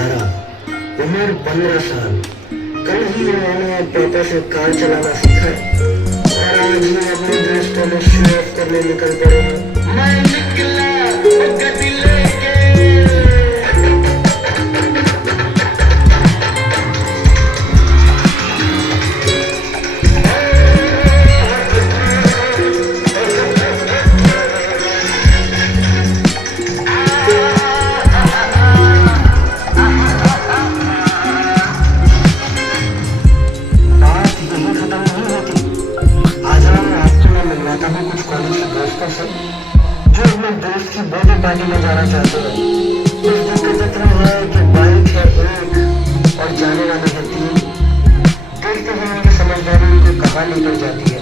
18, उम्र 15 साल। कल ही उन्होंने पापा से कार चलाना सीखा और आज ही अपने दोस्तों में शो ऑफ करने निकल पड़े हैं। मैं निकला गति लेके। जो अपने दोस्त की बर्थडे पार्टी में जाना चाहते हैं। इस दिक्कत इतना है कि बाइक है एक और जाने वाले हैं 3। देखते हैं उनकी समझदारी उनको कहाँ लेकर जाती है।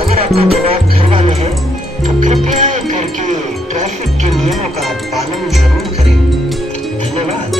अगर आपका जवाब घर वाले हैं तो कृपया करके ट्रैफिक के नियमों का पालन जरूर करें। धन्यवाद।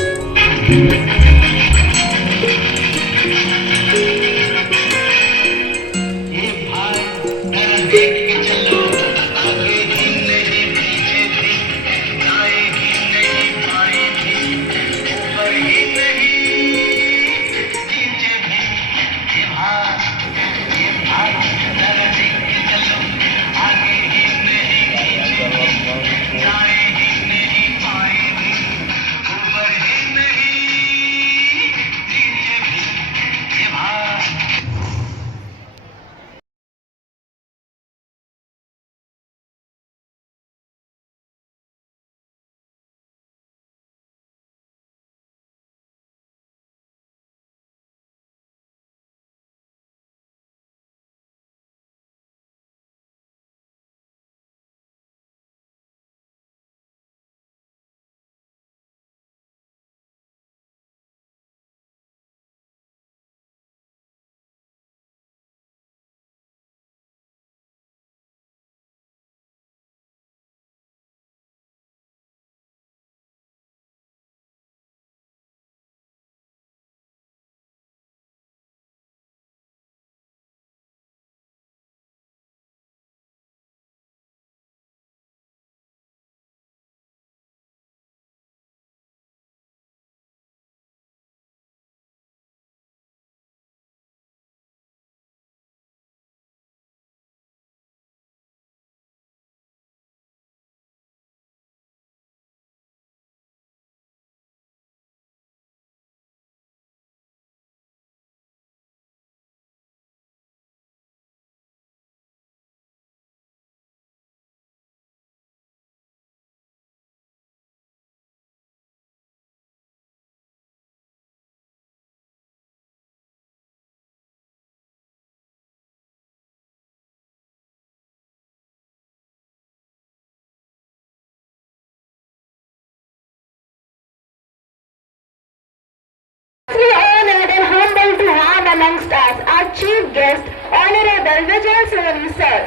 We honored and humbled to have amongst us our chief guest, Honorable Vijay Soni Sir,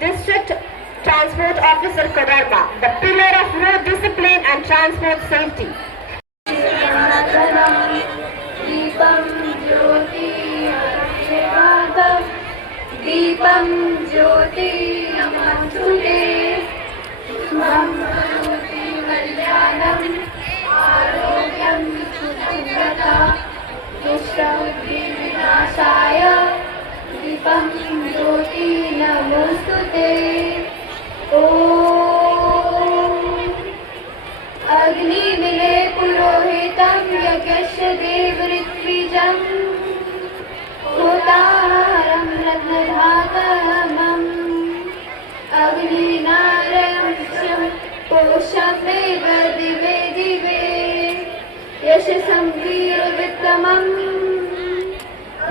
District Transport Officer Kodarma, the pillar of road discipline and transport safety. Deepam Jyoti Namaste Kalyanam Arogyam Sukhita Dushravi Vinashaya Deepam Jyoti Namostute Om Agni Vile Purohitam Yagyasya Dev Ritvijam गम्भीरवित्तमम्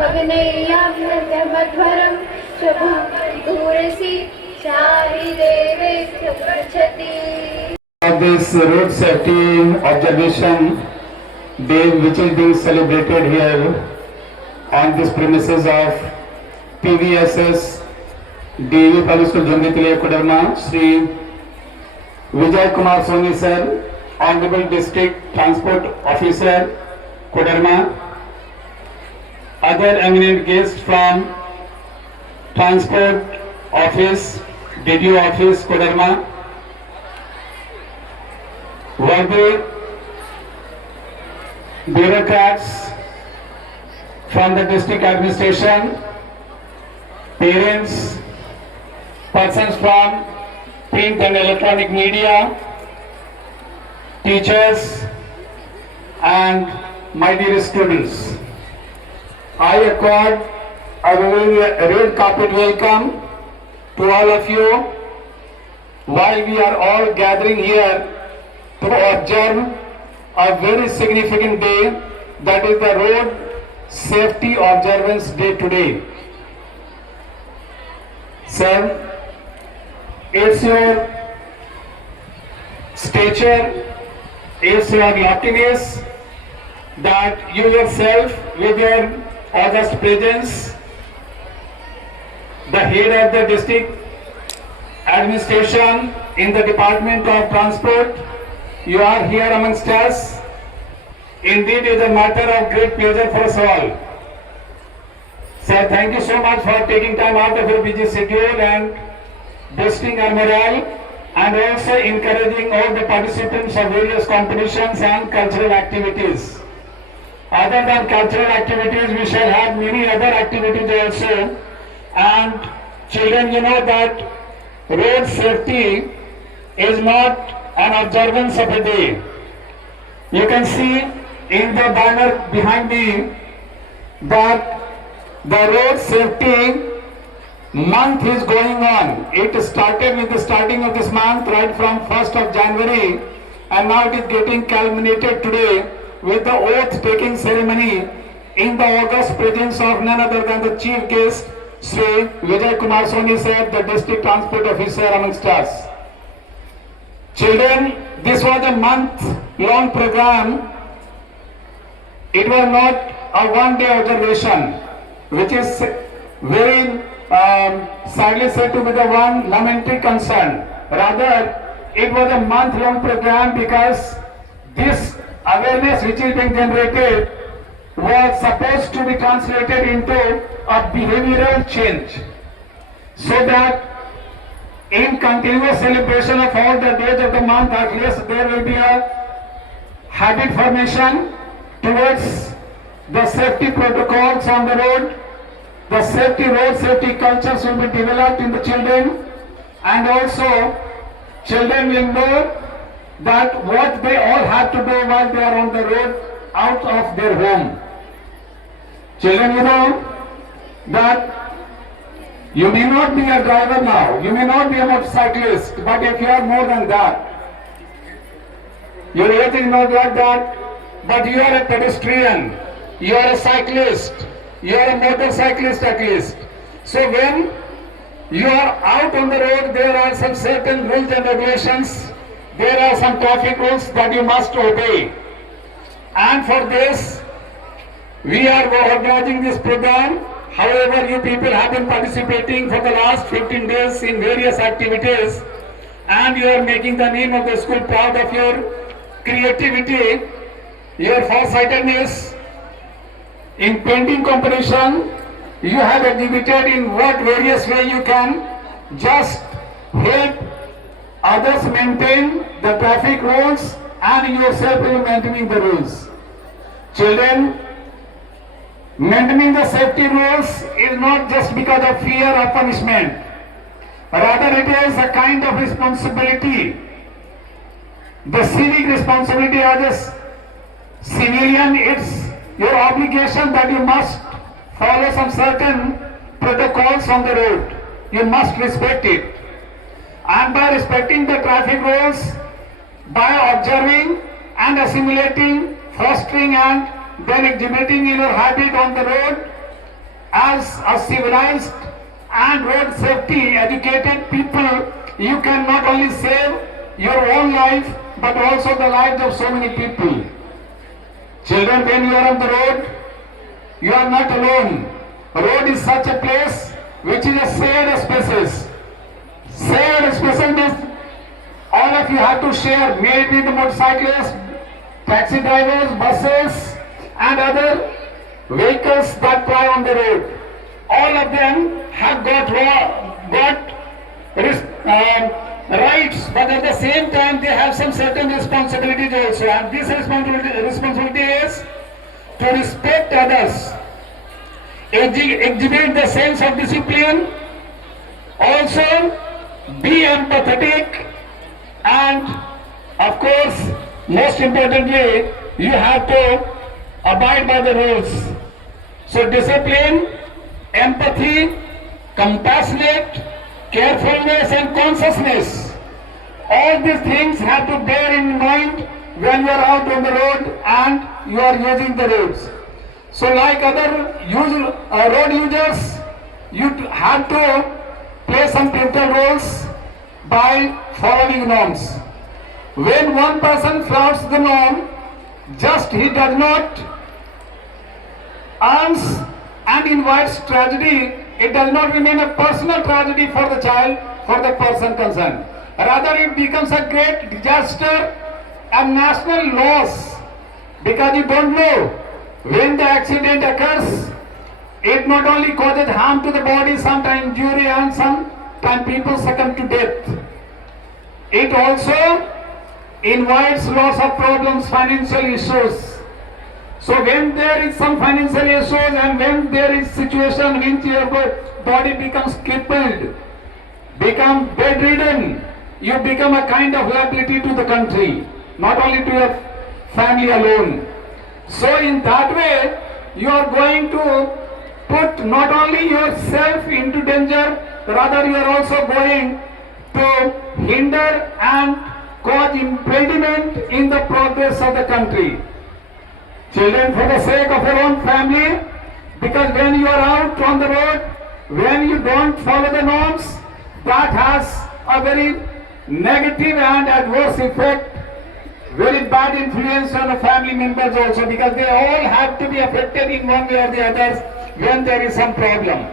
अग्नेयामृतमध्वरं शुभं दूरसि चारि देवेभ्यो गच्छति. This road safety observation day which is being celebrated here on this premises of PVSS DV Public School Jambitile Koderma, Shri Vijay Kumar Soni sir, Honorable District Transport Officer Koderma, other eminent guests from Transport Office, DDO Office Koderma, worthy bureaucrats from the district administration, parents, persons from print and electronic media, teachers, and my dear students. I accord a very red carpet welcome to all of you while we are all gathering here to observe a very significant day, that is the Road Safety Observance Day today. Sir, it's your stature, it's your loftiness that you yourself with your august presence, the head of the district administration in the Department of Transport, you are here amongst us. Indeed, it is a matter of great pleasure for us all. Sir, thank you so much for taking time out of your busy schedule and boosting our morale and also encouraging all the participants of various competitions and cultural activities. Other than cultural activities, we shall have many other activities also. And children, you know that road safety is not an observance of a day. You can see in the banner behind me that the road safety month is going on. It started with the starting of this month right from 1st of January, and now it is getting culminated today with the oath taking ceremony in the august presence of none other than the chief guest, Shri Vijay Kumar Soni sir, the district transport officer amongst us. Children, this was a month-long program. It was not a one-day observation, which is very sadly said to be the one lamentary concern. Rather, it was a month-long program because this awareness which is being generated was supposed to be translated into a behavioral change, so that in continuous celebration of all the days of the month, at least there will be a habit formation towards the safety protocols on the road. The road safety cultures will be developed in the children, and also children will know that what they all have to do while they are on the road out of their home. Children, you know that you may not be a driver now, you may not be a motorcyclist, but if you are more than that, your age is not like that, but you are a pedestrian, you are a cyclist, you are a motorcyclist at least. So when you are out on the road, there are some certain rules and regulations, there are some traffic rules that you must obey. And for this, we are organizing this program. However, you people have been participating for the last 15 days in various activities, and you are making the name of the school proud of your creativity, your farsightedness. In painting competition, you have exhibited in what various way you can just help others maintain the traffic rules and yourself will maintaining the rules. Children, maintaining the safety rules is not just because of fear or punishment. Rather, it is a kind of responsibility. The civic responsibility as a civilian, it's your obligation that you must follow some certain protocols on the road. You must respect it. And by respecting the traffic rules, by observing and assimilating fostering and then exhibiting your habit on the road as a civilized and road safety educated people, you can not only save your own life but also the lives of so many people. Children, when you are on the road, you are not alone. Road is such a place which is a shared spaces. Shared spaces means all of you have to share, maybe the motorcyclists, taxi drivers, buses and other vehicles that ply on the road. All of them have got rights, but at the same time they have some certain responsibilities also. And this responsibility is to respect others, exhibit the sense of discipline, also be empathetic, and of course, most importantly, you have to abide by the rules. So discipline, empathy, compassionate, carefulness and consciousness. All these things have to bear in mind when you are out on the road and you are using the roads. So like other road users, you have to play some pivotal roles by following norms. When one person flouts the norm, just he does not earns and invites tragedy, it does not remain a personal tragedy for the child, for the person concerned. Rather, it becomes a great disaster and national loss, because you don't know when the accident occurs, it not only causes harm to the body, sometimes injury, and sometimes people succumb to death. It also invites lots of problems, financial issues. So when there is some financial issues and when there is situation in which your body becomes crippled, become bedridden, you become a kind of liability to the country, not only to your family alone. So in that way, you are going to put not only yourself into danger, rather you are also going to hinder and cause impediment in the progress of the country. Children, for the sake of your own family, because when you are out on the road, when you don't follow the norms, that has a very negative and adverse effect, very bad influence on the family members also, because they all have to be affected in one way or the other when there is some problem.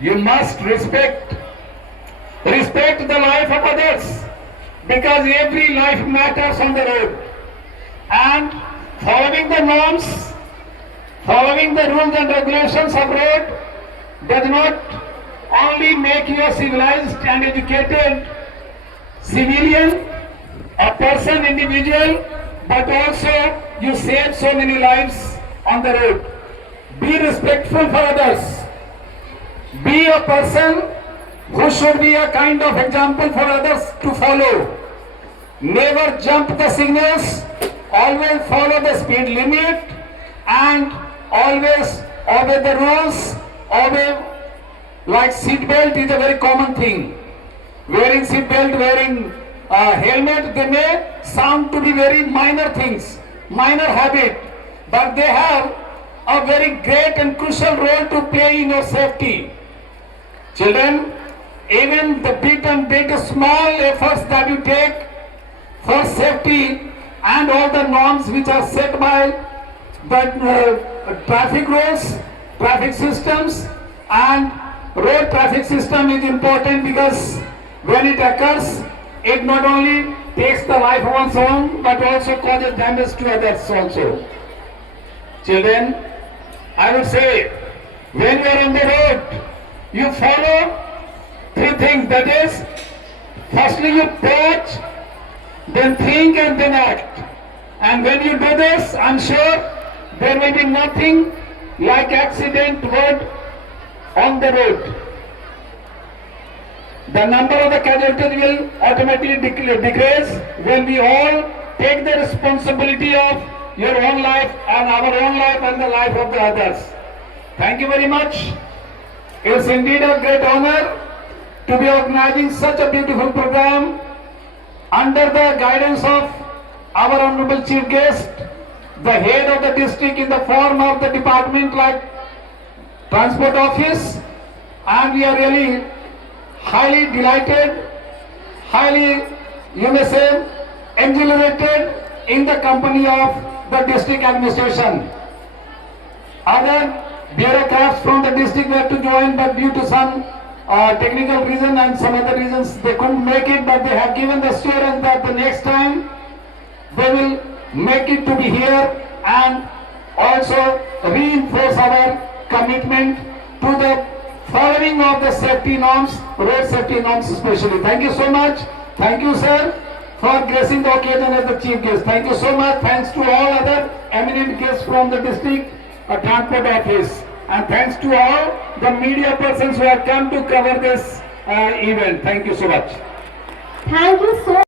You must respect the life of others, because every life matters on the road. And following the norms, following the rules and regulations of road does not only make you a civilized and educated civilian, a person, individual, but also you save so many lives on the road. Be respectful for others. Be a person who should be a kind of example for others to follow. Never jump the signals, always follow the speed limit, and always obey the rules. Like seat belt is a very common thing. Wearing seat belt, wearing helmet, they may sound to be very minor things, minor habit, but they have a very great and crucial role to play in your safety. Children, even the big small efforts that you take for safety and all the norms which are set by the traffic rules, traffic systems, and road traffic system is important, because when it occurs, it not only takes the life of one's own but also causes damage to others also. Children, I would say, when you are on the road, you follow three things. That is, firstly you pause, then think, and then act. And when you do this, I'm sure there will be nothing like accident word on the road. The number of the casualties will automatically decrease when we all take the responsibility of your own life and our own life and the life of the others. Thank you very much. It's indeed a great honor to be organizing such a beautiful program under the guidance of our Honorable Chief Guest, the head of the district in the form of the department like transport office, and we are really highly delighted, highly, you may say, exhilarated in the company of the district administration. Other bureaucrats from the district were to join, but due to some technical reason and some other reasons they couldn't make it, but they have given the assurance that the next time they will make it to be here and also reinforce our commitment to the following of the safety norms, road safety norms especially. Thank you so much. Thank you, sir, for gracing the occasion as the chief guest. Thank you so much. Thanks to all other eminent guests from the district transport office. And thanks to all the media persons who have come to cover this event. Thank you so much. Thank you so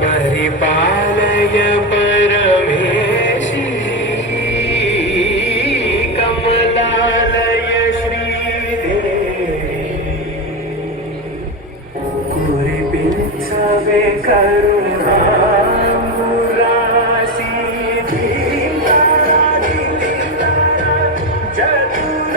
परिपालय परमेशी कमलालय श्रीदेवी कुरिपिंचवे करुणामुरासी धीरा चतुर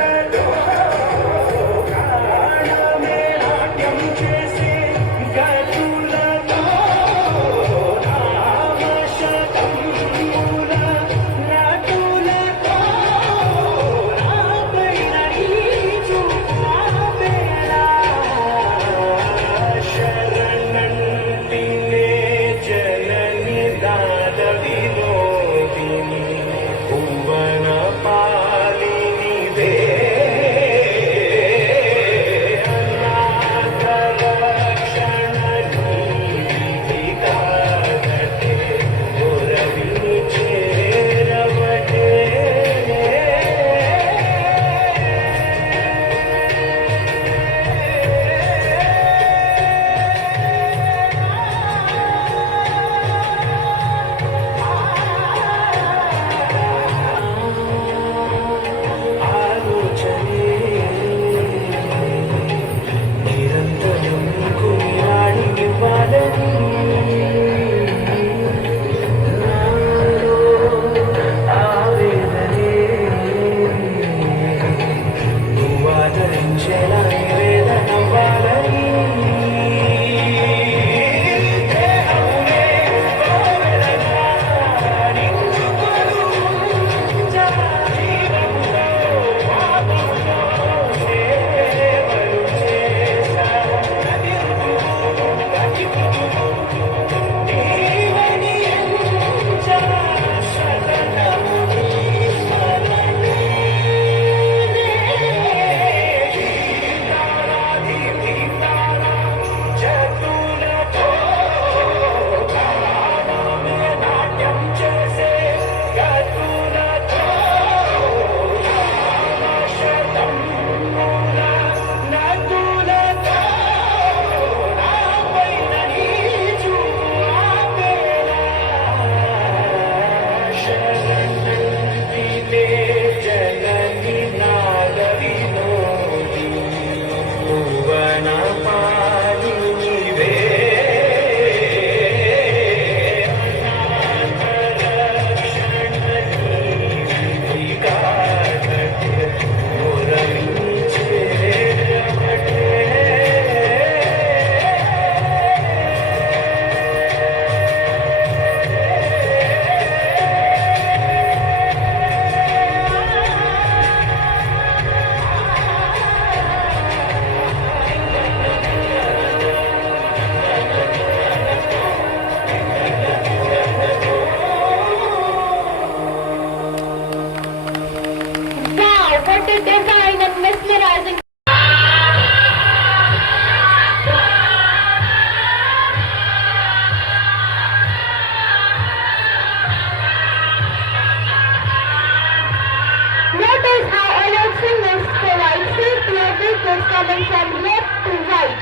coming from left to right.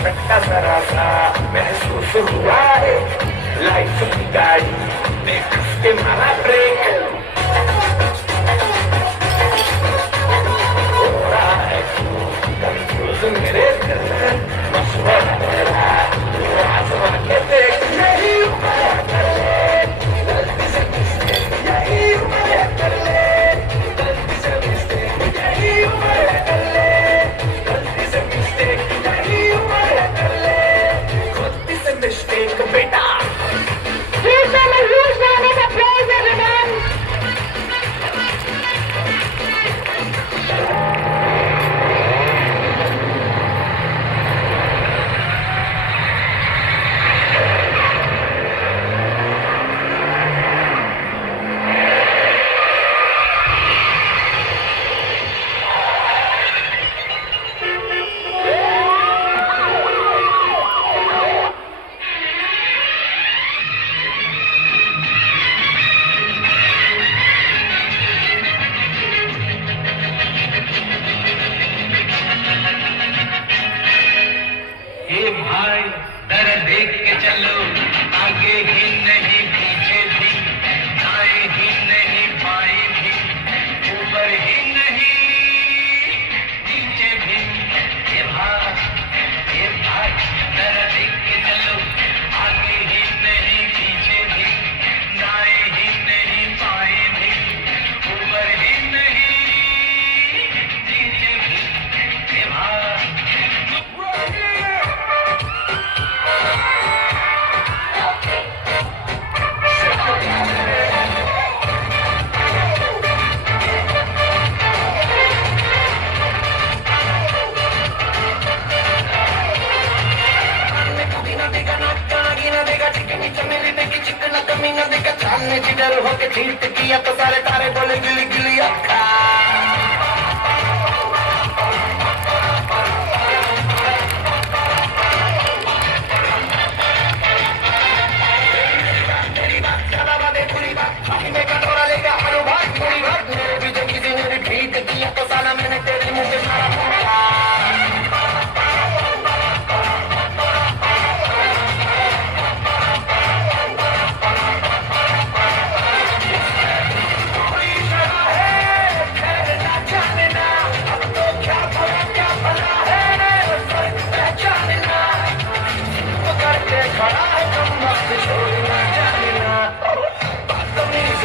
झटका जरा सा महसूस हुआ है, लाइफ की गाड़ी में घुस के मारा ब्रेक। हो रहा है कंफ्यूज मेरे दिल में, मशवरा मेरा तू आजमा के देख। यही उम्र कर ले, गलती से mistake, यही उम्र कर ले, गलती से mistake, यही उम्र कर ले, गलती से mistake, यही उम्र कर ले, गलती से mistake बेटा। Give them a huge round of applause, everyone. हे भाई दर देख के चलो, आगे ही नहीं पीछे भी, दाएं ही नहीं बाएं भी, ऊपर ही नहीं नीचे भी। हे भाई दर देख के चलो, आगे ही नहीं पीछे भी, दाएं ही नहीं बाएं भी, ऊपर ही नहीं नीचे भी। हे भाई जिधर होके चीट किया तो सारे तारे बोले गिली गिली अक्का। तेरी बात ज्यादा बातें पूरी बात, मैं कटोरा लेके आलू भात पूरी बात, मेरे पीछे किसी ने रिपीट किया तो साला मैंने तेरे मुंह पे मारा मुक्का। खड़ा है तुम मस्त छोड़ना जानना, बदतमीज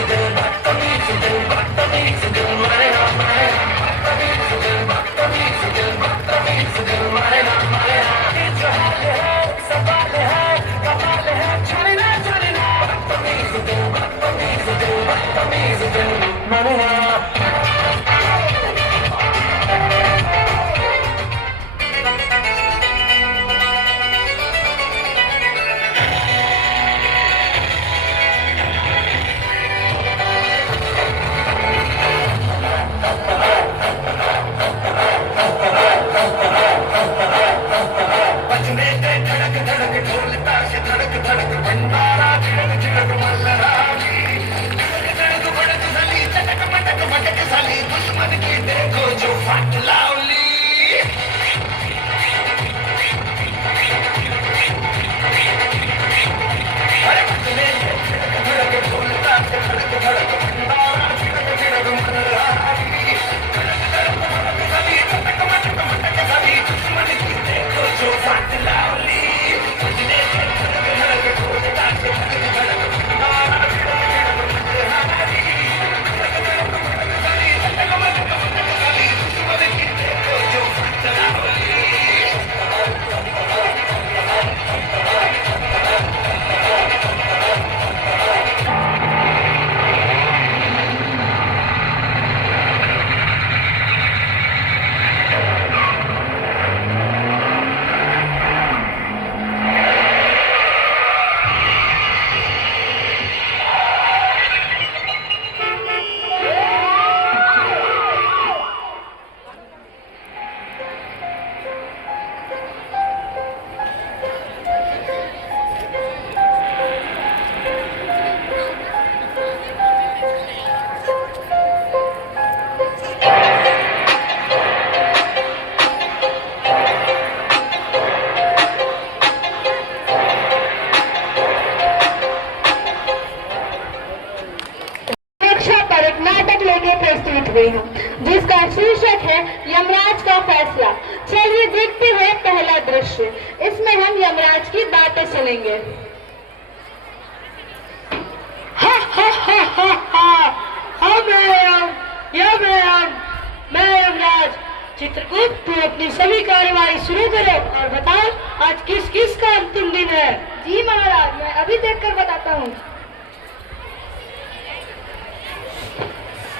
पीट हुई हूँ, जिसका शीर्षक है यमराज का फैसला। चलिए देखते हैं पहला दृश्य। इसमें हम यमराज की बातें सुनेंगे। हा हा हा हा हा, मैं यमराज। चित्रगुप्त, तू अपनी सभी कार्यवाही शुरू करो और बताओ आज किस किस का अंतिम दिन है। जी महाराज, मैं अभी देखकर बताता हूँ।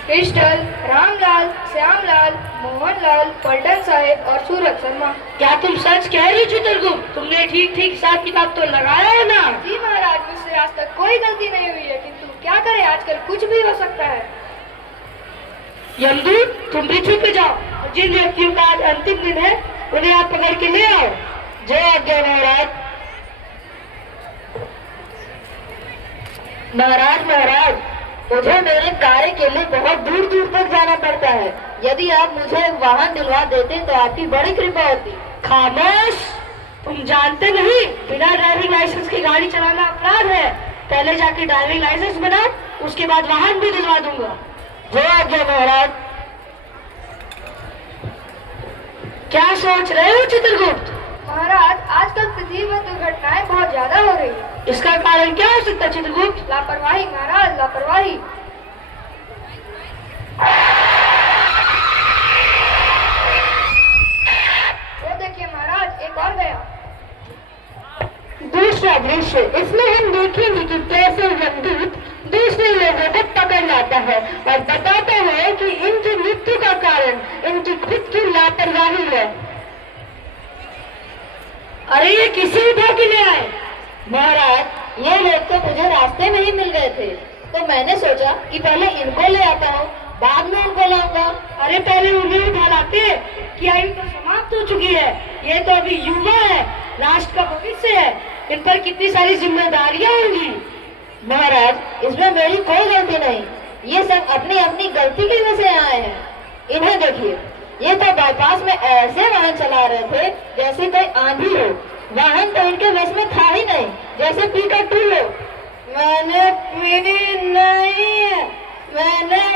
क्रिस्टल, रामलाल, श्यामलाल, मोहनलाल, पलटन साहेब और सूरज शर्मा। क्या तुम सच कह रही हो चित्रगुप्त? तुमने ठीक ठीक हिसाब किताब तो लगाया है ना? जी महाराज, मुझसे आज तक कोई गलती नहीं हुई है, किंतु क्या करें, आजकल कुछ भी हो सकता है। यमदूत, तुम भी चुप जाओ और जिन व्यक्तियों का आज अंतिम दिन है उन्हें आप पकड़ के ले आओ। जय आज्ञा महाराज। महाराज, मुझे मेरे कार्य के लिए बहुत दूर दूर तक जाना पड़ता है। यदि आप मुझे एक वाहन दिलवा देते तो आपकी बड़ी कृपा होती। खामोश, तुम जानते नहीं बिना ड्राइविंग लाइसेंस की गाड़ी चलाना अपराध है। पहले जाके ड्राइविंग लाइसेंस बनाओ, उसके बाद वाहन भी दिलवा दूंगा। जय आज्ञा महाराज। क्या सोच रहे हो चित्रगुप्त? महाराज, आजकल पृथ्वी में दुर्घटनाएं बहुत ज्यादा हो रही है। इसका कारण क्या हो सकता है चित्रगुप्त? लापरवाही महाराज, लापरवाही। वो देखिए महाराज, एक और गया। दूसरा दृश्य। इसमें हम देखेंगे कि कैसे यमदूत दूसरे लोगों को पकड़ लाता है और बताता है कि इनकी मृत्यु का कारण इनकी खुद की लापरवाही है। अरे ये किसे उठा के ले आए? महाराज, ये लोग तो मुझे रास्ते में ही मिल गए थे, तो मैंने सोचा कि पहले इनको ले आता हूँ, बाद में उनको लाऊंगा। अरे पहले उन्हें उठा लाते कि आयु तो समाप्त हो चुकी है। ये तो अभी युवा है, राष्ट्र का भविष्य है, इन पर कितनी सारी जिम्मेदारियां होंगी। महाराज, इसमें मेरी कोई गलती नहीं, ये सब अपनी अपनी गलती की वजह से आए हैं। इन्हें देखिए, ये तो बाईपास में ऐसे वाहन चला रहे थे जैसे कोई आंधी हो। वाहन तो इनके बस में था ही नहीं, जैसे पीकर टूल हो। मैंने पी नहीं है, मुझे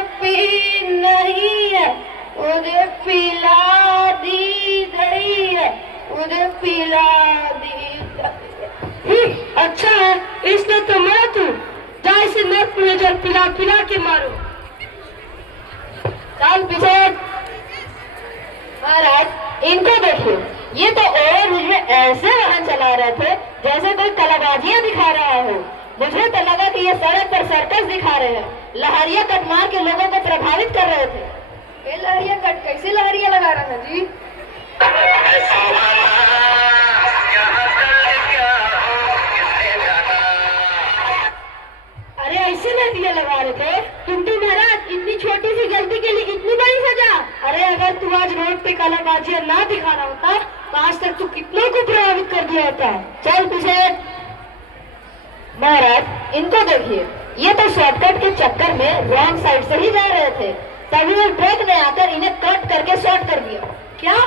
पिला दी गई है, मुझे पिला दी गई। अच्छा है, इसने तो मैं तू जा इसे नर्क में जल पिला पिला के मारो। चल पीछे। महाराज, इनको देखिए, ये तो ओवरब्रिज में ऐसे वाहन चला रहे थे जैसे कोई कलाबाजियां दिखा रहा हो। मुझे तो लगा कि ये सड़क पर सर्कस दिखा रहे हैं, लहरिया कट मार के लोगों को प्रभावित कर रहे थे। ये लहरिया कट कैसे लहरिया लगा रहा था जी? अरे ऐसे लहरिया लगा रहे थे? किंतु महाराज, इतनी छोटी सी गलती के लिए इतनी बड़ी सजा। अरे अगर तू आज रोड पे कलाबाजियां ना दिखा रहा होता तो आज तक तू कितनों को प्रभावित कर दिया होता। चल पीछे। महाराज, इनको देखिए, ये तो शॉर्टकट के चक्कर में रॉन्ग साइड से ही जा रहे थे, तभी एक ट्रक ने आकर इन्हें कट करके शॉर्ट कर दिया। क्या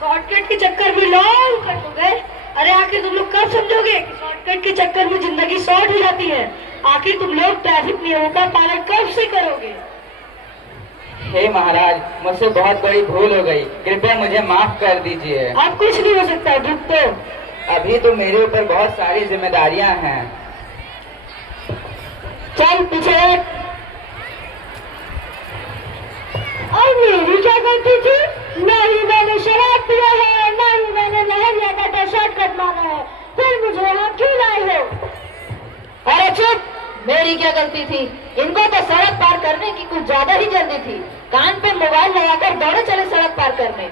शॉर्टकट के चक्कर में लॉन्ग कट हो गए? अरे आखिर तुम लोग कब समझोगे कि शॉर्टकट के चक्कर में जिंदगी शॉर्ट हो जाती है? आखिर तुम लोग ट्रैफिक नियमों का पालन कब से करोगे? हे महाराज, मुझसे बहुत बड़ी भूल हो गई, कृपया मुझे माफ कर दीजिए। अब कुछ नहीं हो सकता, रुक तो। अभी तो मेरे ऊपर बहुत सारी जिम्मेदारियां हैं। चल पीछे। और मेरी क्या गलती थी? ना ही मैंने शराब पिया है, ना ही मैंने लहरिया का शॉर्टकट मारा है, फिर मुझे यहाँ क्यों लाए हो? अरे चुप, मेरी क्या गलती थी? इनको तो सड़क पार करने की कुछ ज्यादा ही जल्दी थी, कान पे मोबाइल लगाकर दौड़े चले सड़क पार करने,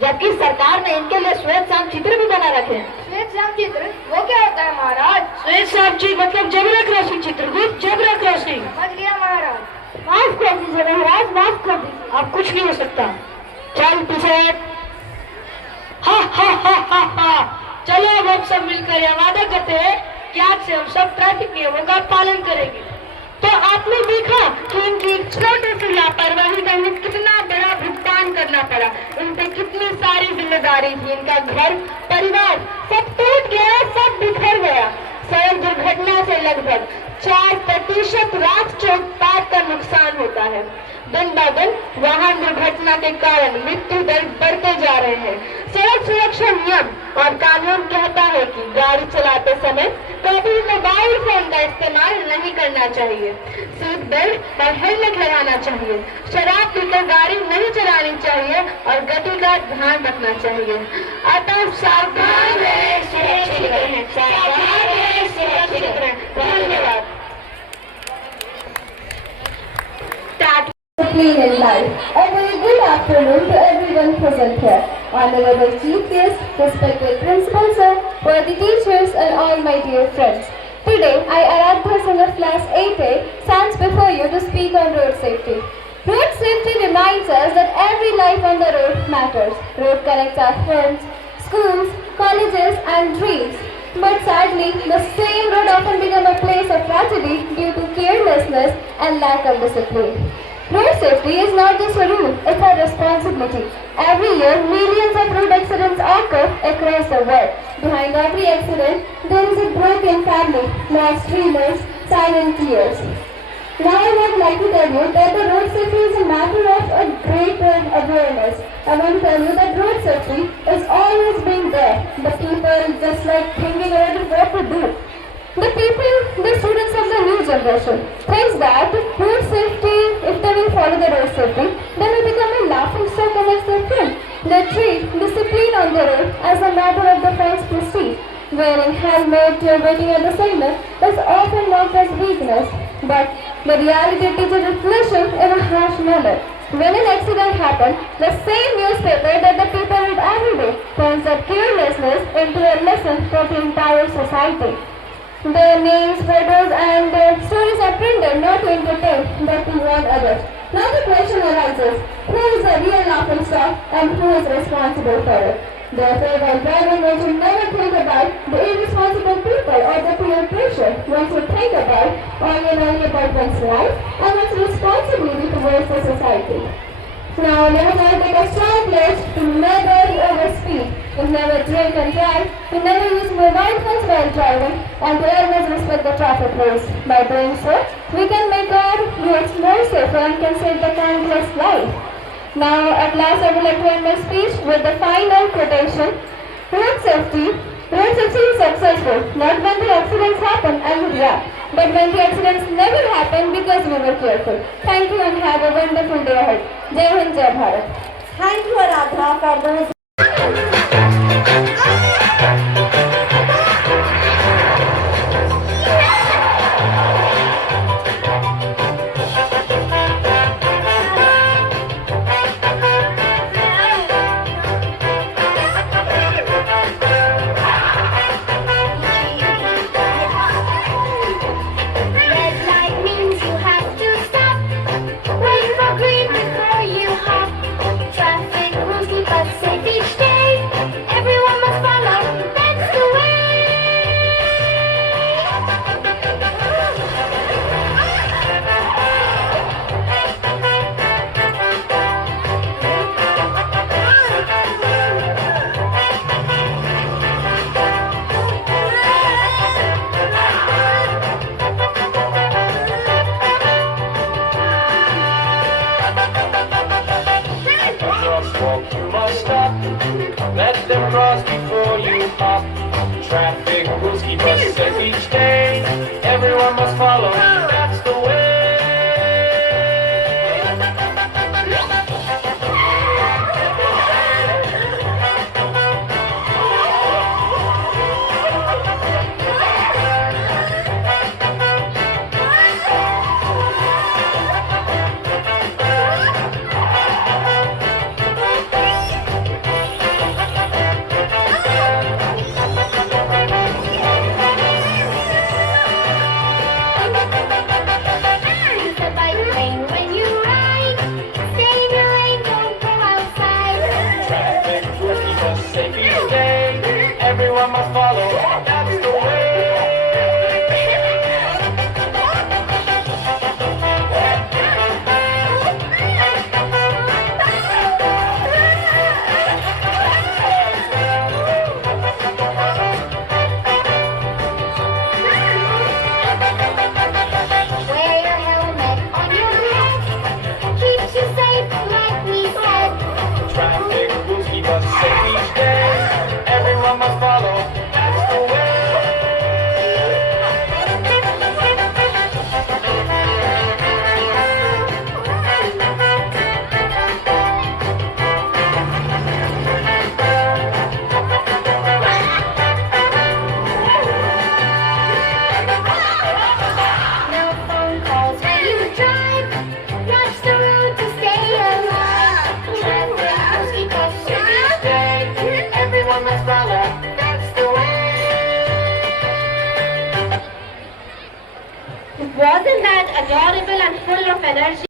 जबकि सरकार ने इनके लिए श्वेत शाम चित्र भी बना रखे हैं। श्वेत श्याम चित्र वो क्या होता है महाराज? श्वेत शाम चित्र मतलब zebra crossing Chitragupta, zebra crossing. समझ गया महाराज। माफ कर दीजिए महाराज, माफ कर दीजिए। अब कुछ नहीं हो सकता। चल पीछे। हा हा हा हा हा। चलो अब हम सब मिलकर यह वादा करते हैं कि आज से हम सब ट्रैफिक नियमों का पालन करेंगे। तो आपने देखा कि इनकी छोटी सी लापरवाही का हमें कितना बड़ा भुगतान करना पड़ा। इन पे कितनी सारी जिम्मेदारी थी, इनका घर परिवार सब टूट गया, सब बिखर गया। सड़क दुर्घटना से लगभग 4% राष्ट्रीय उत्पाद का नुकसान होता है। दिन ब दिन वाहन दुर्घटना के कारण मृत्यु दर बढ़ते जा रहे हैं। सड़क सुरक्षा नियम और कानून कहता है कि गाड़ी चलाते समय कभी मोबाइल फोन का इस्तेमाल नहीं करना चाहिए, सीट बेल्ट और हेलमेट लगाना चाहिए, शराब पीकर गाड़ी नहीं चलानी चाहिए और गति का ध्यान रखना चाहिए। अतः सावधान रहें, सुरक्षित रहें, सावधान रहें, सुरक्षित रहें। धन्यवाद। Discipline in life. A very good afternoon to everyone present here. Honorable Chief Guest, respected Principal Sir, worthy teachers and all my dear friends. Today, I, Aradhya Singh of Class 8A, stands before you to speak on road safety. Road safety reminds us that every life on the road matters. Road connects our homes, schools, colleges and dreams. But sadly, the same road often becomes a place of tragedy due to carelessness and lack of discipline. Road safety is not just a rule, it's a responsibility. Every year, millions of road accidents occur across the world. Behind every accident, there is a broken family, lost dreamers, silent tears. Now I would like to tell you that the road safety is a matter of a great awareness. I want to tell you that road safety is always been there, but people just like thinking about what to do. The people, the students of the new generation, thinks that road safety, if they will follow the road safety, they will become a laughing stock amongst their friends. They treat discipline on the road as a matter of the false prestige. Wearing helmet, waiting at the signal is often mocked as weakness, but the reality teaches its lesson in a harsh manner. When an accident happens, the same newspaper that the people read every day turns that carelessness into a lesson for the entire society. Their names, photos and stories are printed not to entertain but to warn others. Now the question arises, who is the real laughing stock and who is responsible for it? Therefore, while driving, one should never think about the irresponsible people or the peer pressure. One should think about only about one's life and one's responsibility towards the society. Now, let us now take a strong pledge to never overspeed, to never drink and drive, to never use mobile phones while driving, and to always respect the traffic rules. By doing so, we can make our roads more safer and can save the countless life. Now, at last, I would like to end my speech with the final quotation. Road safety is successful, not when the accidents happen and we react, but when the accidents never happen because we were careful. Thank you and have a wonderful day ahead. Jai Hind, Jai Bharat. Thank you, Aradhya, for those. Red light means you have to stop. Wait for green before you hop. Traffic rules keep us safe each day. Everyone must follow. That's the Crosswalk, you must stop. Let them cross before you hop. Traffic rules keep us safe each day. Everyone must follow. That's the way. Wasn't that adorable and full of energy?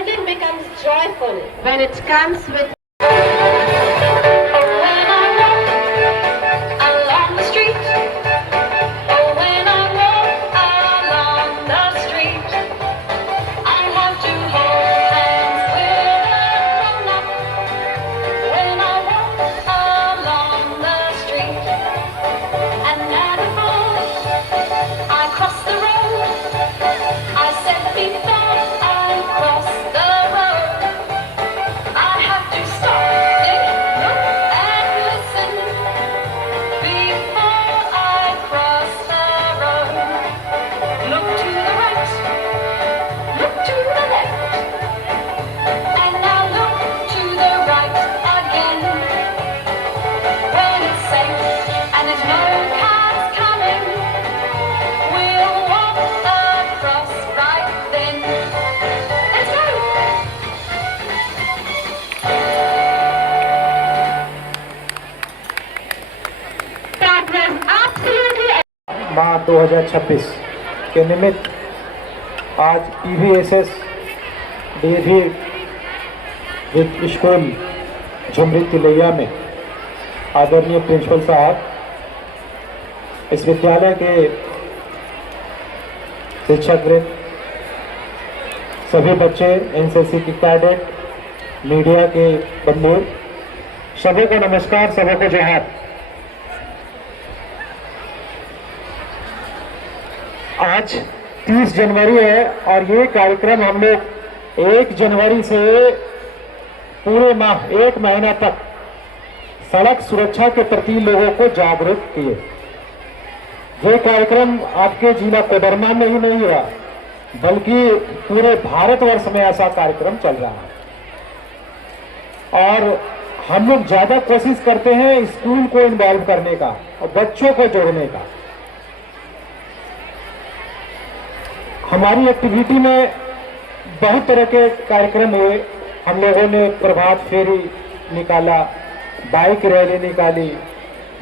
burden becomes joyful when it comes with When I walk along the street, oh, when I walk along the street, I have to hold hands with a grown-up. When I walk along the street, and now before I cross the road, I said before I cross the road, I have to stop, think, look, and listen before I cross the road. Look to the right, look to the left, and now look to the right again. When it's safe and there's no cars coming, we'll walk across right then. Let's go! that was absolutely माह 2026 के निमित्त आज PVSS DAV school Jhumri Telaiya में आदरणीय प्रिंसिपल साहब, इस विद्यालय के शिक्षकवृंद, सभी बच्चे, NCC की कैडेट, मीडिया के बंधु, सभी को नमस्कार, सभी को जोहार। आज 30 जनवरी है और ये कार्यक्रम हम लोग 1 जनवरी से पूरे माह 1 महीना तक सड़क सुरक्षा के प्रति लोगों को जागरूक किए। ये कार्यक्रम आपके जिला कोडरमा में ही नहीं हुआ, बल्कि पूरे भारतवर्ष में ऐसा कार्यक्रम चल रहा है। और हम लोग ज्यादा कोशिश करते हैं स्कूल को इन्वॉल्व करने का और बच्चों को जोड़ने का। हमारी एक्टिविटी में बहुत तरह के कार्यक्रम हुए। हम लोगों ने प्रभात फेरी निकाला, बाइक रैली निकाली,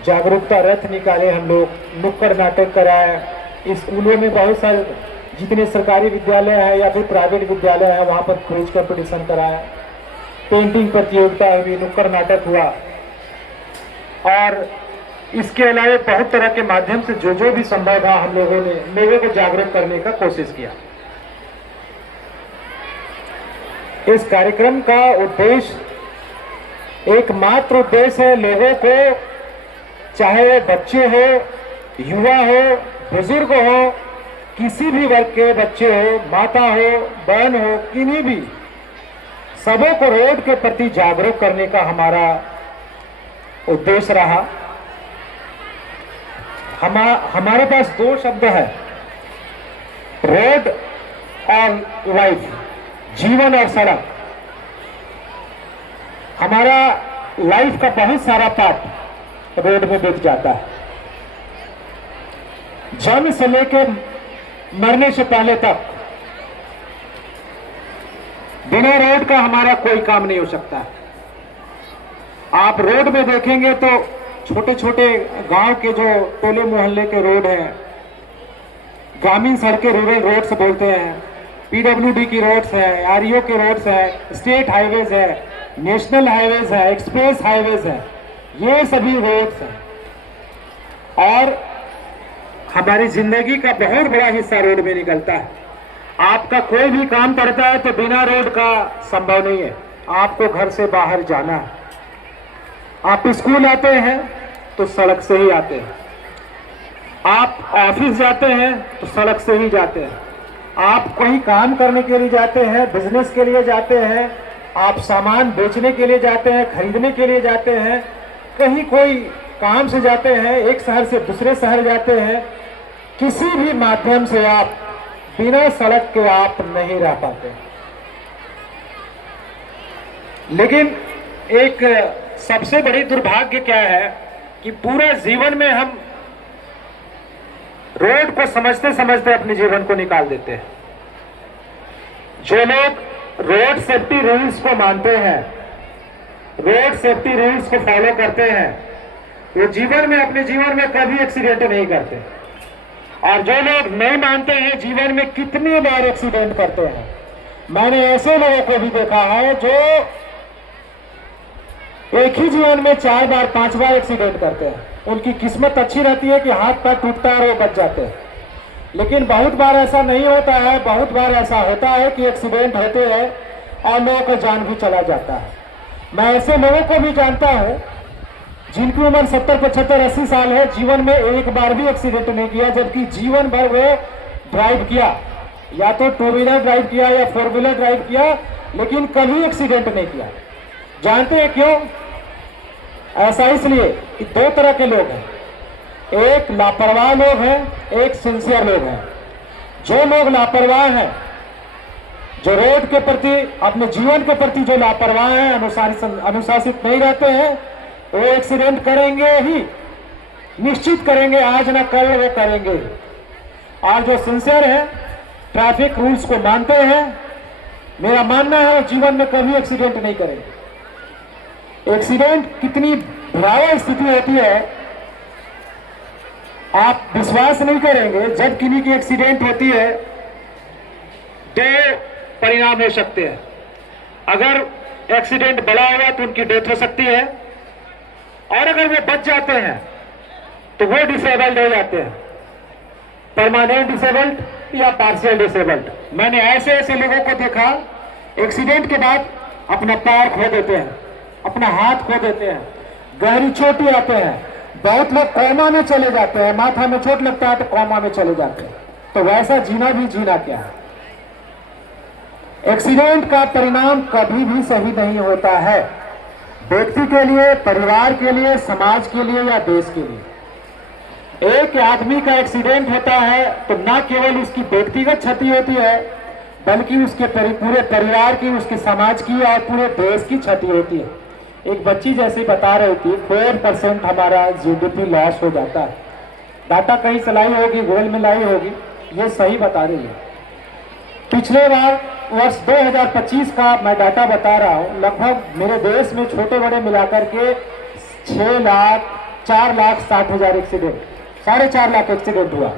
जागरूकता रथ निकाले, हम लोग नुक्कड़ नाटक कराए। स्कूलों में बहुत सारे जितने सरकारी विद्यालय है या फिर प्राइवेट विद्यालय है वहाँ पर क्विज कंपटीशन कराया, पेंटिंग प्रतियोगिता हुई, नुक्कड़ नाटक हुआ। और इसके अलावा बहुत तरह के माध्यम से जो भी संभव था हम लोगों ने लोगों को जागरूक करने का कोशिश किया। इस कार्यक्रम का उद्देश्य, एकमात्र उद्देश्य है लोगों को, चाहे वो बच्चे हो, युवा हो, बुजुर्ग हो, किसी भी वर्ग के बच्चे हो, माता हो, बहन हो, किन्हीं भी, सबों को रोड के प्रति जागरूक करने का हमारा उद्देश्य रहा। हमारे पास 2 शब्द है, रोड और लाइफ, जीवन और सड़क। हमारा लाइफ का बहुत सारा पार्ट रोड में बीत जाता है, जन्म से लेकर मरने से पहले तक। बिना रोड का हमारा कोई काम नहीं हो सकता। आप रोड में देखेंगे तो छोटे छोटे गांव के जो टोले मोहल्ले के रोड हैं, ग्रामीण सड़कें, रूरल रोड्स बोलते हैं, PWD की रोड्स है, REO के रोड्स है, स्टेट हाईवेज है, नेशनल हाईवेज है, एक्सप्रेस हाईवेज है, ये सभी रोड्स हैं। और हमारी जिंदगी का बहुत बड़ा हिस्सा रोड में निकलता है। आपका कोई भी काम करता है तो बिना रोड का संभव नहीं है। आपको घर से बाहर जाना है, आप स्कूल आते हैं तो सड़क से ही आते हैं, आप ऑफिस जाते हैं तो सड़क से ही जाते हैं, आप कहीं काम करने के लिए जाते हैं, बिजनेस के लिए जाते हैं, आप सामान बेचने के लिए जाते हैं, खरीदने के लिए जाते हैं, कहीं कोई काम से जाते हैं, एक शहर से दूसरे शहर जाते हैं, किसी भी माध्यम से आप बिना सड़क के आप नहीं रह पाते। लेकिन एक सबसे बड़ी दुर्भाग्य क्या है कि पूरे जीवन में हम रोड को समझते समझते अपने जीवन को निकाल देते हैं। जो लोग रोड सेफ्टी रूल्स को मानते हैं, रोड सेफ्टी रूल्स को फॉलो करते हैं, वो जीवन में, अपने जीवन में कभी एक्सीडेंट नहीं करते। और जो लोग नहीं मानते हैं, जीवन में कितनी बार एक्सीडेंट करते हैं। मैंने ऐसे लोगों को भी देखा है जो एक ही जीवन में 4 बार 5 बार एक्सीडेंट करते हैं। उनकी किस्मत अच्छी रहती है कि हाथ पैर टूटता है और वो बच जाते हैं, लेकिन बहुत बार ऐसा नहीं होता है। बहुत बार ऐसा होता है कि एक्सीडेंट होते हैं और लोगों का जान भी चला जाता है। मैं ऐसे लोगों को भी जानता हूं जिनकी उम्र 70, 75, 80 साल है, जीवन में एक बार भी एक्सीडेंट नहीं किया, जबकि जीवन भर वे ड्राइव किया, या तो 2 व्हीलर ड्राइव किया या 4 व्हीलर ड्राइव किया, लेकिन कभी एक्सीडेंट नहीं किया। जानते हैं क्यों? ऐसा इसलिए कि 2 तरह के लोग हैं, एक लापरवाह लोग हैं, एक सिंसियर लोग हैं। जो लोग लापरवाह हैं, जो रोड के प्रति, अपने जीवन के प्रति जो लापरवाह हैं, अनुशासित नहीं रहते हैं, वो एक्सीडेंट करेंगे ही, निश्चित करेंगे, आज ना कल वो करेंगे। और जो सिंसियर हैं, ट्रैफिक रूल्स को मानते हैं, मेरा मानना है वो जीवन में कभी एक्सीडेंट नहीं करेंगे। एक्सीडेंट कितनी भयावह स्थिति होती है आप विश्वास नहीं करेंगे। जब किन्हीं की एक्सीडेंट होती है 2 परिणाम हो सकते हैं। अगर एक्सीडेंट बड़ा हुआ तो उनकी डेथ हो सकती है, और अगर वो बच जाते हैं तो वो डिसेबल्ड हो जाते हैं, परमानेंट डिसेबल्ड या पार्शियल डिसेबल्ड। मैंने ऐसे ऐसे लोगों को देखा एक्सीडेंट के बाद अपना पैर खो देते हैं, अपना हाथ खो देते हैं, गहरी चोट आते हैं, बहुत लोग कोमा में चले जाते हैं, माथा में चोट लगता है तो कोमा में चले जाते हैं। तो वैसा जीना भी जीना क्या है? एक्सीडेंट का परिणाम कभी भी सही नहीं होता है, व्यक्ति के लिए, परिवार के लिए, समाज के लिए या देश के लिए। एक आदमी का एक्सीडेंट होता है तो न केवल उसकी व्यक्तिगत क्षति होती है, बल्कि उसके पूरे परिवार की, उसके समाज की और पूरे देश की क्षति होती है। एक बच्ची जैसे बता रही थी 4% हमारा GDP लॉस हो जाता है। डाटा कहीं से लाई होगी, गूगल में लाई होगी, ये सही बता रही है। पिछले बार वर्ष 2025 का मैं डाटा बता रहा हूँ, लगभग मेरे देश में छोटे बड़े मिलाकर के 4,60,000 एक्सीडेंट, 4.5 लाख एक्सीडेंट हुआ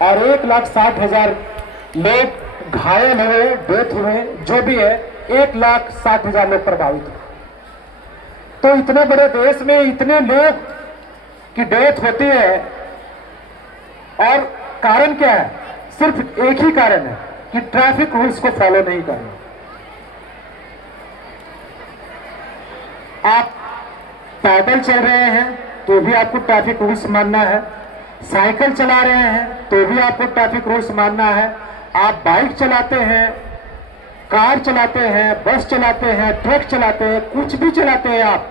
और 1,60,000 लोग घायल हुए, डेथ हुए, जो भी है 1,60,000 लोग प्रभावित हुए। तो इतने बड़े देश में इतने लोग की डेथ होती है, और कारण क्या है? सिर्फ एक ही कारण है कि ट्रैफिक रूल्स को फॉलो नहीं करना। आप पैदल चल रहे हैं तो भी आपको ट्रैफिक रूल्स मानना है, साइकिल चला रहे हैं तो भी आपको ट्रैफिक रूल्स मानना है, आप बाइक चलाते हैं, कार चलाते हैं, बस चलाते हैं, ट्रक चलाते हैं, कुछ भी चलाते हैं आप,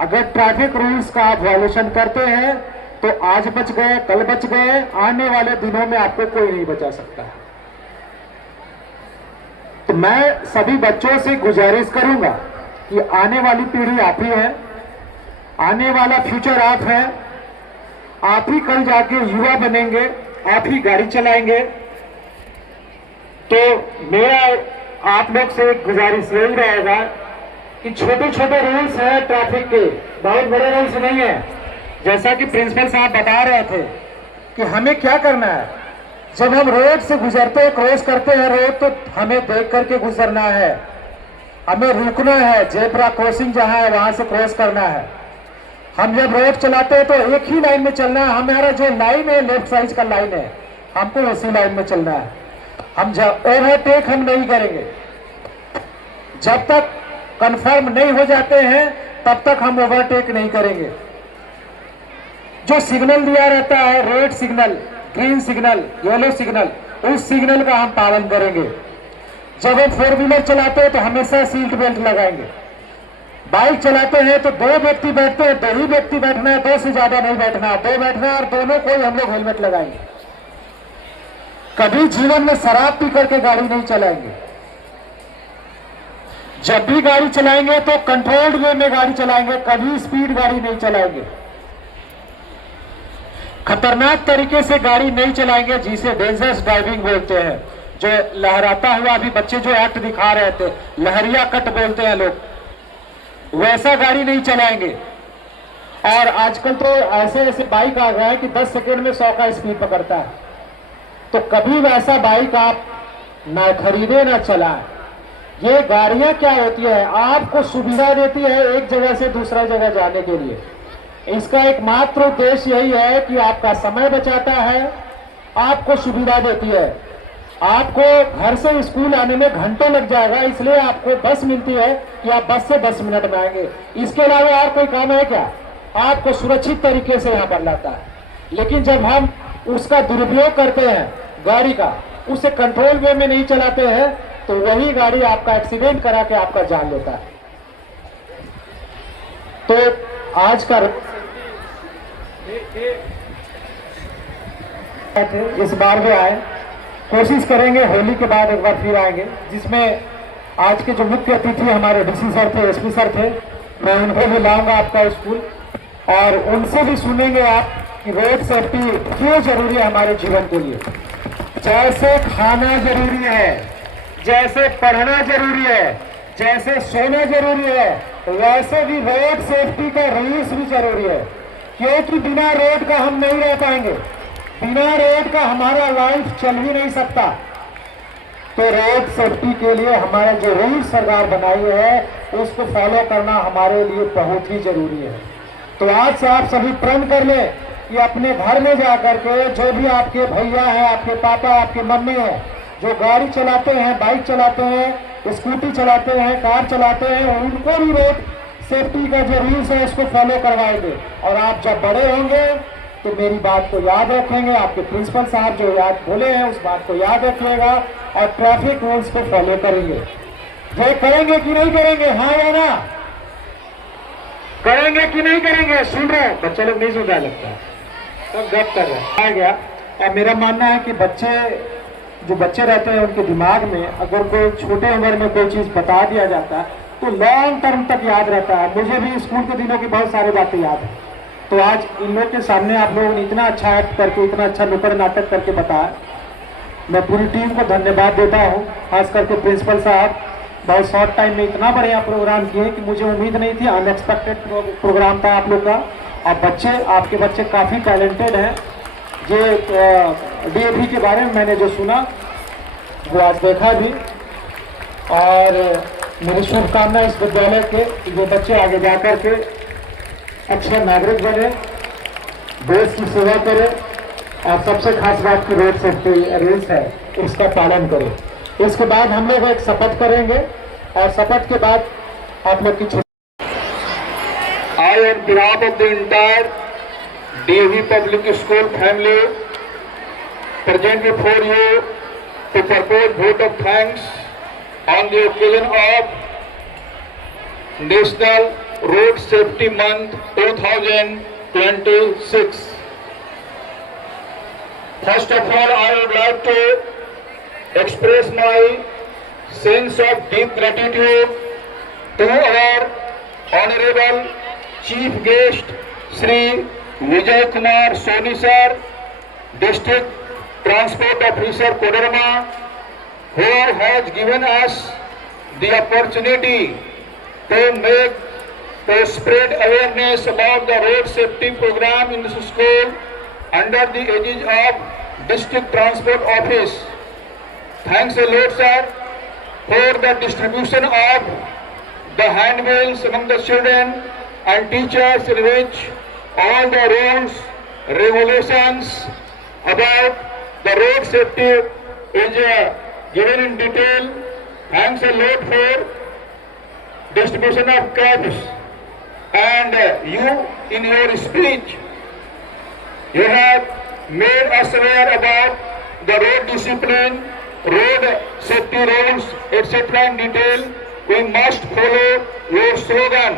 अगर ट्रैफिक रूल्स का आप वायोलेशन करते हैं तो आज बच गए, कल बच गए, आने वाले दिनों में आपको कोई नहीं बचा सकता। तो मैं सभी बच्चों से गुजारिश करूंगा कि आने वाली पीढ़ी आप ही है, आने वाला फ्यूचर आप है, आप ही कल जाके युवा बनेंगे, आप ही गाड़ी चलाएंगे। तो मेरा आप लोग से एक गुजारिश यही रहेगा कि छोटे छोटे रूल्स हैं ट्रैफिक के, बहुत बड़े रूल्स नहीं है। जैसा कि प्रिंसिपल साहब बता रहे थे कि हमें क्या करना है, जब हम रोड से गुजरते हैं, क्रॉस करते हैं रोड, तो हमें देख करके गुजरना है, हमें रुकना है, जेब्रा क्रॉसिंग जहां है वहां से क्रॉस करना है। हम जब रोड चलाते हैं तो एक ही लाइन में चलना है, हमारा जो लाइन है लेफ्ट साइड का लाइन है, हमको उसी लाइन में चलना है। हम जब ओवरटेक हम नहीं करेंगे, जब तक कंफर्म नहीं हो जाते हैं तब तक हम ओवरटेक नहीं करेंगे। जो सिग्नल दिया रहता है, red signal, green signal, yellow signal, उस सिग्नल का हम पालन करेंगे। जब हम 4 व्हीलर चलाते हैं तो हमेशा सीट बेल्ट लगाएंगे। बाइक चलाते हैं तो 2 व्यक्ति बैठते हैं, 2 ही व्यक्ति बैठना है, 2 से ज्यादा नहीं बैठना, 2 बैठना है और दोनों को ही हम लोग हेलमेट लगाएंगे। कभी जीवन में शराब पी करके गाड़ी नहीं चलाएंगे। जब भी गाड़ी चलाएंगे तो कंट्रोल्ड वे में गाड़ी चलाएंगे, कभी स्पीड गाड़ी नहीं चलाएंगे। खतरनाक तरीके से गाड़ी नहीं चलाएंगे, जिसे डेंजरस ड्राइविंग बोलते हैं। जो लहराता हुआ, अभी बच्चे जो एक्ट दिखा रहे थे, लहरिया कट बोलते हैं लोग, वैसा गाड़ी नहीं चलाएंगे। और आजकल तो ऐसे ऐसे बाइक आ गए हैं कि 10 सेकेंड में 100 का स्पीड पकड़ता है। तो कभी वैसा बाइक आप ना खरीदे ना चलाएं। ये गाड़ियां क्या होती है, आपको सुविधा देती है एक जगह से दूसरा जगह जाने के लिए। इसका एकमात्र उद्देश्य यही है कि आपका समय बचाता है, आपको सुविधा देती है। आपको घर से स्कूल आने में घंटों लग जाएगा, इसलिए आपको बस मिलती है कि आप बस से 10 मिनट में आएंगे। इसके अलावा और कोई काम है क्या? आपको सुरक्षित तरीके से यहाँ पर लाता है। लेकिन जब हम उसका दुरुपयोग करते हैं गाड़ी का, उसे कंट्रोल वे में नहीं चलाते हैं, तो वही गाड़ी आपका एक्सीडेंट करा के आपका जान लेता है। तो आज का इस बार भी आए, कोशिश करेंगे होली के बाद एक बार फिर आएंगे, जिसमें आज के जो मुख्य अतिथि हमारे डीसी सर थे, एसपी सर थे, मैं उनको भी लाऊंगा आपका स्कूल, और उनसे भी सुनेंगे आप कि रोड सेफ्टी क्यों जरूरी है हमारे जीवन के लिए। जैसे खाना जरूरी है, जैसे पढ़ना जरूरी है, जैसे सोना जरूरी है, वैसे भी रोड सेफ्टी का रूल्स भी जरूरी है, क्योंकि बिना रोड का हम नहीं रह पाएंगे, बिना रोड का हमारा लाइफ चल ही नहीं सकता। तो रोड सेफ्टी के लिए हमारे जो रूल्स सरकार बनाई है उसको फॉलो करना हमारे लिए बहुत ही जरूरी है। तो आज से आप सभी प्रण कर लें कि अपने घर में जाकर के जो भी आपके भैया हैं, आपके पापा, आपके मम्मी हैं, जो गाड़ी चलाते हैं, बाइक चलाते हैं, स्कूटी चलाते हैं, कार चलाते हैं, उनको भी रोड सेफ्टी का जो रूल्स है उसको फॉलो करवाएंगे। और आप जब बड़े होंगे तो मेरी बात को याद रखेंगे, आपके प्रिंसिपल साहब जो याद बोले हैं उस बात को याद रखिएगा और ट्रैफिक रूल्स को फॉलो करेंगे। ये करेंगे कि नहीं करेंगे? हाँ या ना? करेंगे कि नहीं करेंगे? सुन रहे हैं? बच्चे लोग नहीं सुन रहा लगता है, सब गप कर रहे हैं। आ गया। और मेरा मानना है कि जो बच्चे रहते हैं उनके दिमाग में अगर कोई छोटे उम्र में कोई चीज बता दिया जाता है तो लॉन्ग टर्म तक याद रहता है। मुझे भी स्कूल के दिनों की बहुत सारी बातें याद है। तो आज इन लोग के सामने आप लोगों ने इतना अच्छा एक्ट करके, इतना अच्छा नुक्कड़ नाटक करके बताया, मैं पूरी टीम को धन्यवाद देता हूँ। खास करके प्रिंसिपल साहब बहुत शॉर्ट टाइम में इतना बढ़िया प्रोग्राम किए कि मुझे उम्मीद नहीं थी, अनएक्सपेक्टेड प्रोग्राम था आप लोग का। और आपके बच्चे काफ़ी टैलेंटेड हैं। ये DAP के बारे में मैंने जो सुना वो आज देखा भी, और मेरी शुभकामनाएं इस विद्यालय के जो बच्चे आगे जाकर के अच्छे नागरिक बने, देश की सेवा करें, और सबसे खास बात की रोड सेफ्टी रूल्स है उसका पालन करें। इसके बाद हम लोग एक शपथ करेंगे, और शपथ के बाद आप लोग की I, on behalf of the entire DAV Public School family, present before you to propose vote of thanks on the occasion of National Road Safety Month 2026. First of all, I would like to express my sense of deep gratitude to our Honorable Chief Guest Shri Vijay Kumar Soni Sir, District Transport Officer Kodarma, who has given us the opportunity to spread awareness about the road safety program in this school under the aegis of District Transport Office. Thanks a lot, sir, for the distribution of the handbills among the children and teachers in which all the rules, regulations about the road safety is given in detail. Thanks a lot for distribution of caps. And you, in your speech, you have made us aware about the road discipline, road safety rules, etc. in detail. We must follow your slogan.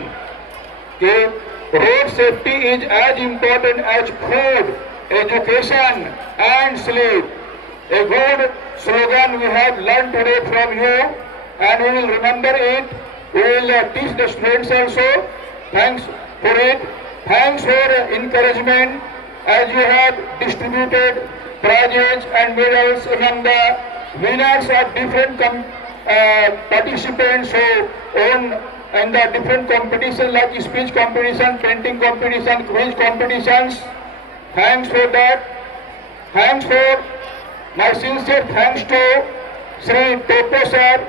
Okay? Road safety is as important as food, education and sleep. A good slogan we have learned today from you, and we will remember it. We will teach the students also. Thanks for it. Thanks for encouragement as you have distributed prizes and medals among the winners of different participants who won in the different competitions like speech competition, painting competition, quiz competitions. Thanks for that. Thanks for my sincere thanks to Sri Topo sir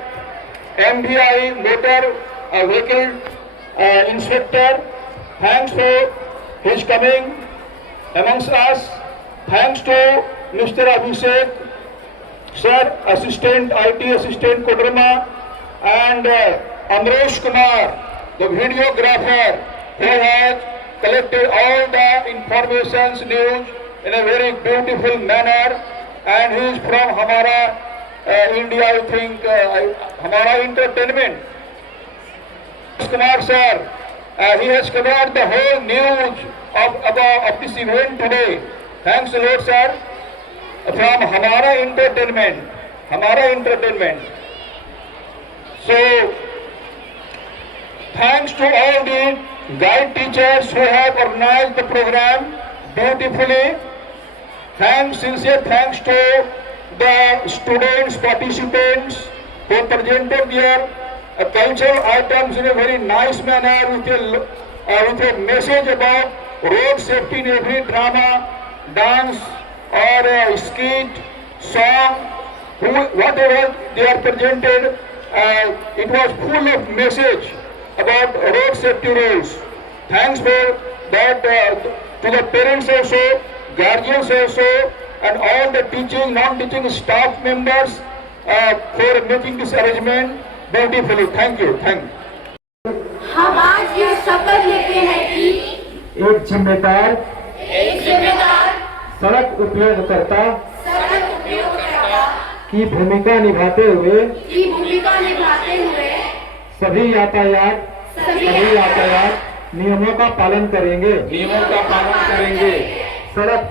MVI motor vehicle inspector. Thanks for his coming amongst us. Thanks to Mr. Abhishek, Sir, Assistant IT Assistant Kodarma, and Amresh Kumar, the videographer, who has collected all the informations, news in a very beautiful manner, and he is from Hamara India, I think, Hamara Entertainment. Kumar sir, he has covered the whole news of this event today. Thanks a lot, sir, from Hamara Entertainment. Hamara Entertainment. So, thanks to all the guide teachers who have organized the program beautifully. Thanks, sincere thanks to the students, participants who presented their cultural items in a very nice manner with a message about road safety in every drama, dance or skit, song, whatever they are presented. It was full of message about road safety rules. Thanks for that to the parents also, guardians also, and all the teaching, non-teaching staff members for making this arrangement beautifully. Thank you. Thank you. हम आज ये शपथ लेते हैं कि एक जिम्मेदार सड़क उपयोगकर्ता की भूमिका निभाते हुए सभी यातायात नियमों का पालन करेंगे। सड़क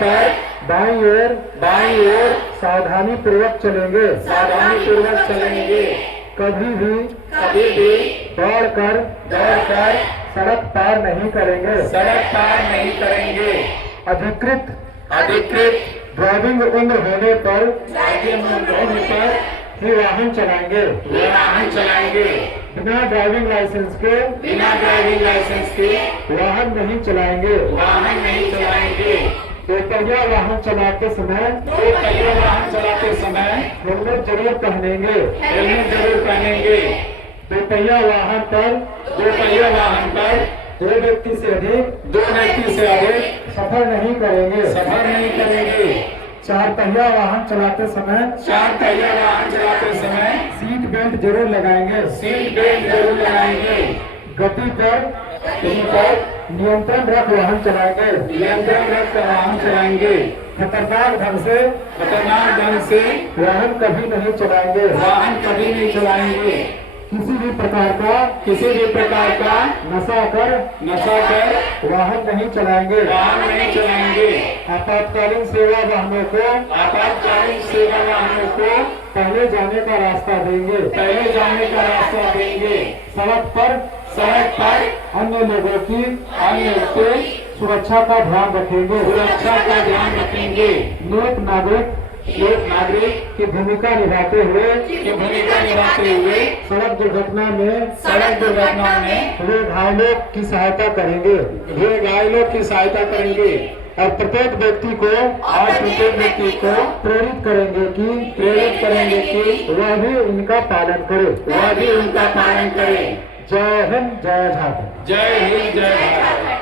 पर दाईं ओर सावधानी पूर्वक चलेंगे। कभी भी दौड़कर सड़क पार नहीं करेंगे। अधिकृत ड्राइविंग उम्र होने पर ही वाहन चलाएंगे। बिना ड्राइविंग लाइसेंस के वाहन नहीं चलाएंगे। दोपहिया वाहन चलाते समय हेलमेट जरूर पहनेंगे। दोपहिया वाहन पर दो व्यक्ति से अधिक सफर नहीं करेंगे। चार पहिया वाहन चलाते समय सीट बेल्ट जरूर लगाएंगे। गति पर नियंत्रण रख वाहन चलाएंगे। खतरनाक ढंग से वाहन कभी नहीं चलाएंगे। किसी भी प्रकार का नशा कर वाहन नहीं चलाएंगे। आपातकालीन सेवा वाहनों को पहले जाने का रास्ता देंगे। सड़क पर अन्य लोगों की सुरक्षा का ध्यान रखेंगे। नेक नागरिक की भूमिका निभाते हुए सड़क दुर्घटना में हुए घायलों की सहायता करेंगे। और प्रत्येक व्यक्ति को प्रेरित करेंगे कि वह भी इनका पालन करे। जय हिंद, जय भारत। जय हिंद, जय भारत।